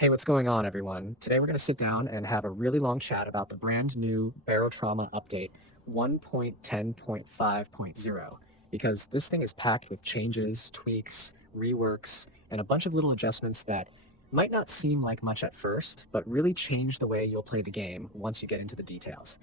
Hey, what's going on, everyone? Today we're going to sit down and have a really long chat about the brand new Barotrauma update 1.10.5.0 because this thing is packed with changes, tweaks, reworks, and a bunch of little adjustments that might not seem like much at first, but really change the way you'll play the game once you get into the details.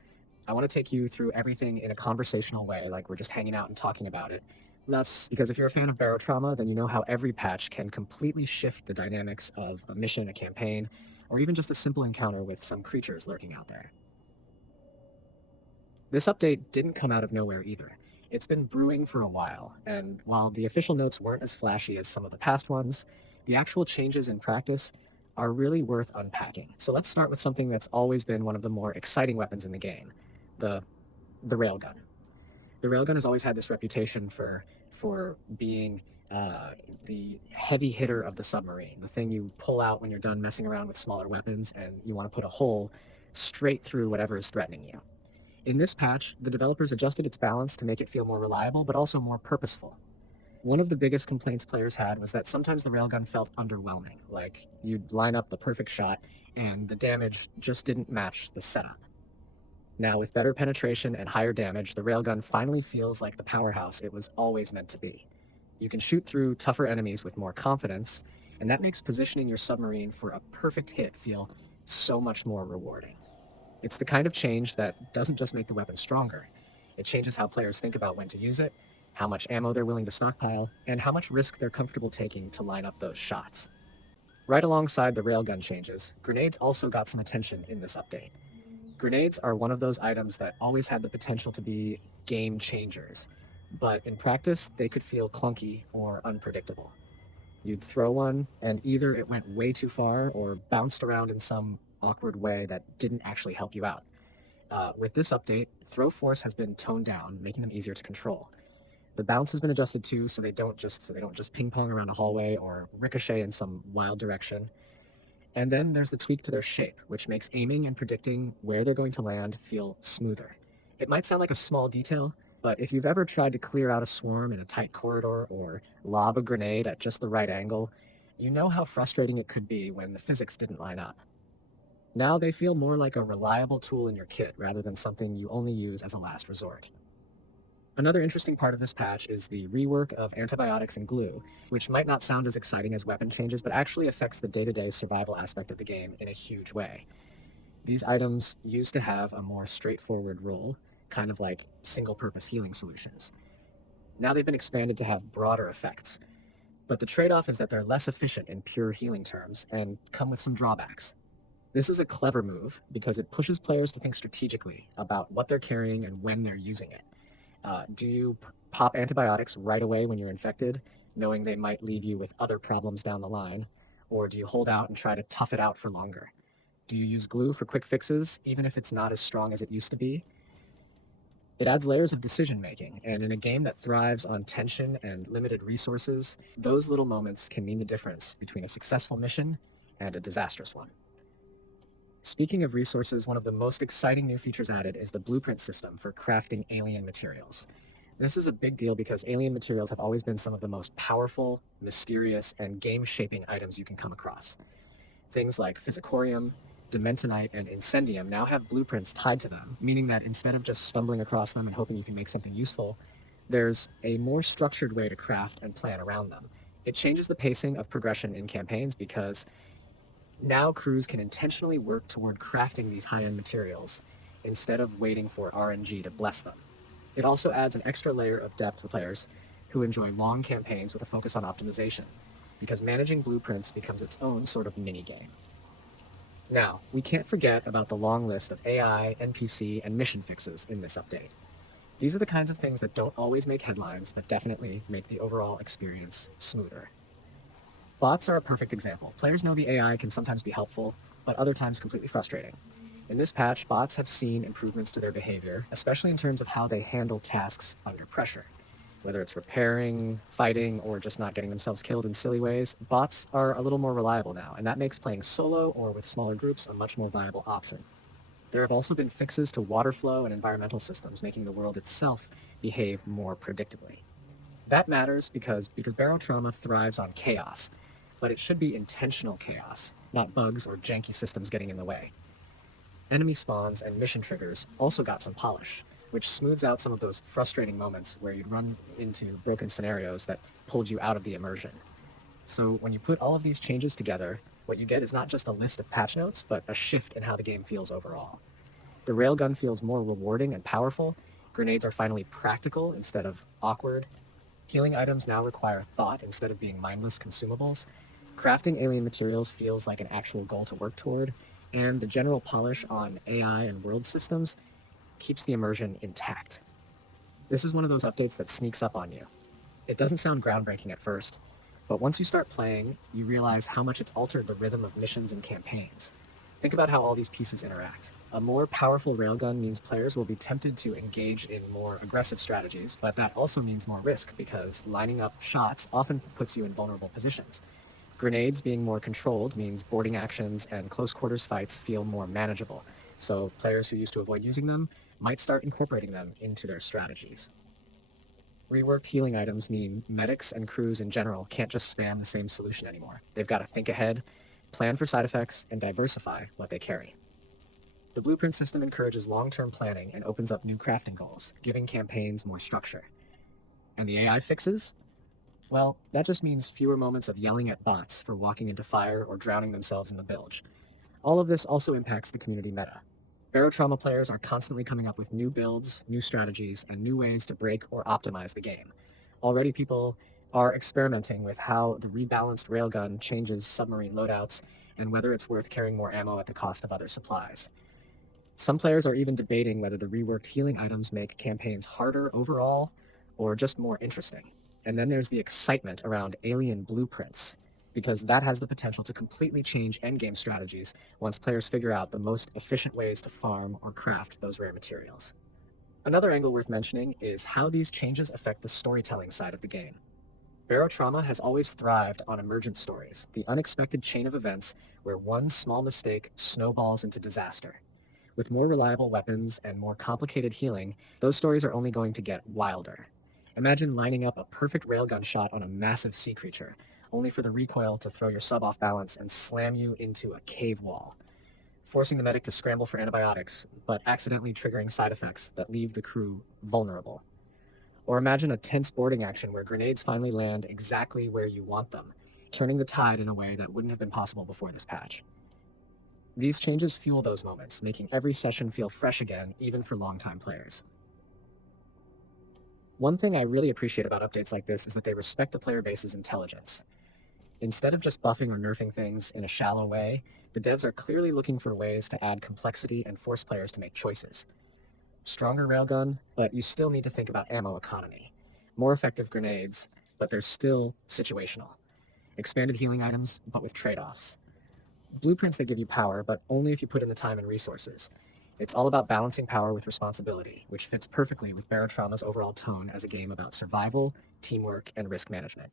I want to take you through everything in a conversational way, like we're just hanging out and talking about it. That's because if you're a fan of Barotrauma, then you know how every patch can completely shift the dynamics of a mission, a campaign, or even just a simple encounter with some creatures lurking out there. This update didn't come out of nowhere either. It's been brewing for a while, and while the official notes weren't as flashy as some of the past ones, the actual changes in practice are really worth unpacking. So let's start with something that's always been one of the more exciting weapons in the game, the the railgun. The railgun has always had this reputation for being the heavy hitter of the submarine, the thing you pull out when you're done messing around with smaller weapons and you want to put a hole straight through whatever is threatening you. In this patch, the developers adjusted its balance to make it feel more reliable but also more purposeful. One of the biggest complaints players had was that sometimes the railgun felt underwhelming, like you'd line up the perfect shot and the damage just didn't match the setup. Now, with better penetration and higher damage, the railgun finally feels like the powerhouse it was always meant to be. You can shoot through tougher enemies with more confidence, and that makes positioning your submarine for a perfect hit feel so much more rewarding. It's the kind of change that doesn't just make the weapon stronger, it changes how players think about when to use it, how much ammo they're willing to stockpile, and how much risk they're comfortable taking to line up those shots. Right alongside the railgun changes, grenades also got some attention in this update. Grenades are one of those items that always had the potential to be game changers, but in practice, they could feel clunky or unpredictable. You'd throw one, and either it went way too far or bounced around in some awkward way that didn't actually help you out. With this update, throw force has been toned down, making them easier to control. The bounce has been adjusted too, so they don't just ping pong around a hallway or ricochet in some wild direction. And then there's the tweak to their shape, which makes aiming and predicting where they're going to land feel smoother. It might sound like a small detail, but if you've ever tried to clear out a swarm in a tight corridor or lob a grenade at just the right angle, you know how frustrating it could be when the physics didn't line up. Now they feel more like a reliable tool in your kit rather than something you only use as a last resort. Another interesting part of this patch is the rework of antibiotics and glue, which might not sound as exciting as weapon changes, but actually affects the day-to-day survival aspect of the game in a huge way. These items used to have a more straightforward role, kind of like single-purpose healing solutions. Now they've been expanded to have broader effects, but the trade-off is that they're less efficient in pure healing terms and come with some drawbacks. This is a clever move because it pushes players to think strategically about what they're carrying and when they're using it. Do you pop antibiotics right away when you're infected, knowing they might leave you with other problems down the line? Or do you hold out and try to tough it out for longer? Do you use glue for quick fixes, even if it's not as strong as it used to be? It adds layers of decision making, and in a game that thrives on tension and limited resources, those little moments can mean the difference between a successful mission and a disastrous one. Speaking of resources, one of the most exciting new features added is the blueprint system for crafting alien materials. This is a big deal because alien materials have always been some of the most powerful, mysterious, and game-shaping items you can come across. Things like physicorium, dementonite, and incendium now have blueprints tied to them, meaning that instead of just stumbling across them and hoping you can make something useful, there's a more structured way to craft and plan around them. It changes the pacing of progression in campaigns because now crews can intentionally work toward crafting these high-end materials instead of waiting for RNG to bless them. It also adds an extra layer of depth for players who enjoy long campaigns with a focus on optimization, because managing blueprints becomes its own sort of mini-game. Now, we can't forget about the long list of AI, NPC, and mission fixes in this update. These are the kinds of things that don't always make headlines, but definitely make the overall experience smoother. Bots are a perfect example. Players know the AI can sometimes be helpful, but other times completely frustrating. In this patch, bots have seen improvements to their behavior, especially in terms of how they handle tasks under pressure. Whether it's repairing, fighting, or just not getting themselves killed in silly ways, bots are a little more reliable now, and that makes playing solo or with smaller groups a much more viable option. There have also been fixes to water flow and environmental systems, making the world itself behave more predictably. That matters because Barotrauma thrives on chaos, but it should be intentional chaos. not bugs or janky systems getting in the way. Enemy spawns and mission triggers also got some polish, which smooths out some of those frustrating moments where you'd run into broken scenarios that pulled you out of the immersion. So when you put all of these changes together, what you get is not just a list of patch notes, but a shift in how the game feels overall. The railgun feels more rewarding and powerful. Grenades are finally practical instead of awkward. Healing items now require thought instead of being mindless consumables. Crafting alien materials feels like an actual goal to work toward. And the general polish on AI and world systems keeps the immersion intact. This is one of those updates that sneaks up on you. It doesn't sound groundbreaking at first, but once you start playing, you realize how much it's altered the rhythm of missions and campaigns. Think about how all these pieces interact. A more powerful railgun means players will be tempted to engage in more aggressive strategies, but that also means more risk because lining up shots often puts you in vulnerable positions. Grenades being more controlled means boarding actions and close quarters fights feel more manageable, so players who used to avoid using them might start incorporating them into their strategies. Reworked healing items mean medics and crews in general can't just spam the same solution anymore. They've got to think ahead, plan for side effects, and diversify what they carry. The blueprint system encourages long-term planning and opens up new crafting goals, giving campaigns more structure. And the AI fixes? Well, that just means fewer moments of yelling at bots for walking into fire or drowning themselves in the bilge. All of this also impacts the community meta. Barotrauma players are constantly coming up with new builds, new strategies, and new ways to break or optimize the game. Already people are experimenting with how the rebalanced railgun changes submarine loadouts and whether it's worth carrying more ammo at the cost of other supplies. Some players are even debating whether the reworked healing items make campaigns harder overall or just more interesting. And then there's the excitement around alien blueprints, because that has the potential to completely change endgame strategies once players figure out the most efficient ways to farm or craft those rare materials. Another angle worth mentioning is how these changes affect the storytelling side of the game. Barotrauma has always thrived on emergent stories, the unexpected chain of events where one small mistake snowballs into disaster. With more reliable weapons and more complicated healing, those stories are only going to get wilder. Imagine lining up a perfect railgun shot on a massive sea creature, only for the recoil to throw your sub off balance and slam you into a cave wall, forcing the medic to scramble for antibiotics, but accidentally triggering side effects that leave the crew vulnerable. Or imagine a tense boarding action where grenades finally land exactly where you want them, turning the tide in a way that wouldn't have been possible before this patch. These changes fuel those moments, making every session feel fresh again, even for longtime players. One thing I really appreciate about updates like this is that they respect the player base's intelligence. Instead of just buffing or nerfing things in a shallow way, the devs are clearly looking for ways to add complexity and force players to make choices. Stronger railgun, but you still need to think about ammo economy. More effective grenades, but they're still situational. Expanded healing items, but with trade-offs. Blueprints that give you power, but only if you put in the time and resources. It's all about balancing power with responsibility, which fits perfectly with Barotrauma's overall tone as a game about survival, teamwork, and risk management.